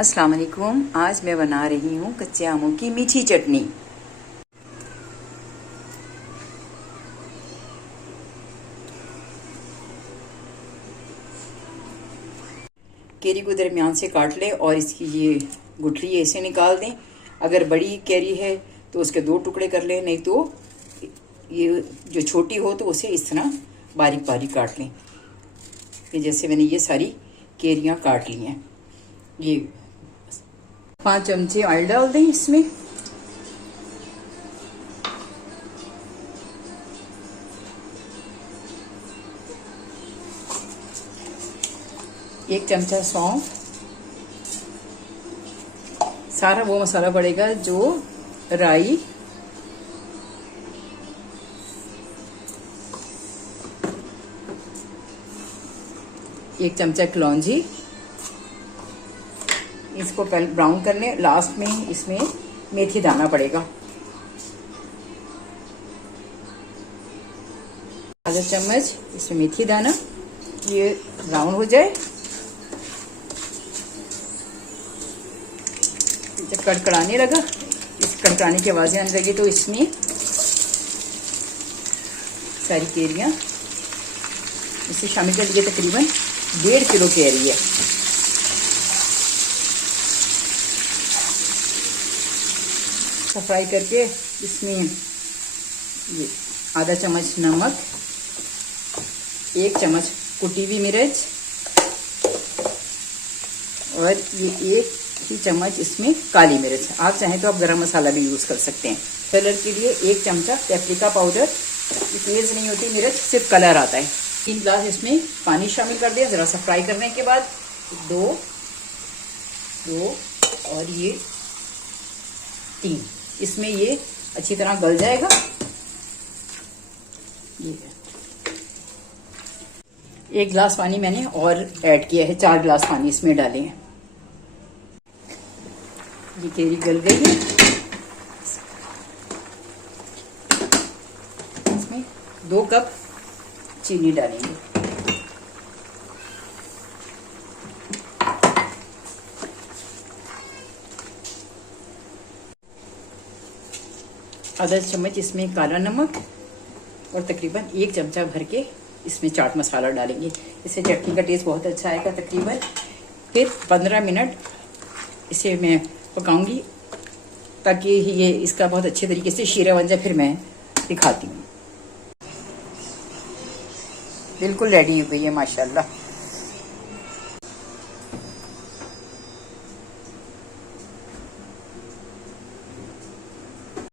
अस्सलाम वालेकुम। आज मैं बना रही हूँ कच्चे आमों की मीठी चटनी। कैरी को दरमियान से काट लें और इसकी ये गुठली है इसे निकाल दें। अगर बड़ी कैरी है तो उसके 2 टुकड़े कर लें, नहीं तो ये जो छोटी हो तो उसे इस तरह बारीक बारीक काट लें। ये जैसे मैंने ये सारी कैरियाँ काट ली हैं। ये 5 चमचे ऑयल डाल दें इसमें। 1 चमचा सौंफ, सारा वो मसाला पड़ेगा जो राई, एक चमचा कलौंजी। इसको पहले ब्राउन करने, लास्ट में इसमें मेथी दाना पड़ेगा। आधा चम्मच इसमें मेथी दाना। ये ब्राउन हो जाए, जब कड़कड़ाने लगा, इस कड़कड़ाने की आवाज़ें आने लगी तो इसमें सारी कैरियाँ इसे शामिल कर दिए। तकरीबन 1.5 किलो कैरी है। फ्राई करके इसमें ये आधा चम्मच नमक, 1 चम्मच कुटी हुई मिर्च और ये 1 ही चम्मच इसमें काली मिर्च। आप चाहें तो आप गरम मसाला भी यूज़ कर सकते हैं। कलर के लिए 1 चमचा पेपरिका पाउडर। तेज नहीं होती मिर्च, सिर्फ कलर आता है। 3 गिलास इसमें पानी शामिल कर दिया। ज़रा सा फ्राई करने के बाद 2 और ये 3, इसमें ये अच्छी तरह गल जाएगा। ये 1 गिलास पानी मैंने और ऐड किया है, 4 गिलास पानी इसमें डाले हैं। ये कैरी गल गई है। इसमें 2 कप चीनी डालेंगे। आधा चम्मच इसमें काला नमक और तकरीबन 1 चमचा भर के इसमें चाट मसाला डालेंगे। इससे चटनी का टेस्ट बहुत अच्छा आएगा। तकरीबन फिर 15 मिनट इसे मैं पकाऊंगी ताकि ये इसका बहुत अच्छे तरीके से शीरा बन जाए। फिर मैं दिखाती हूँ। बिल्कुल रेडी हो गई है माशाल्लाह।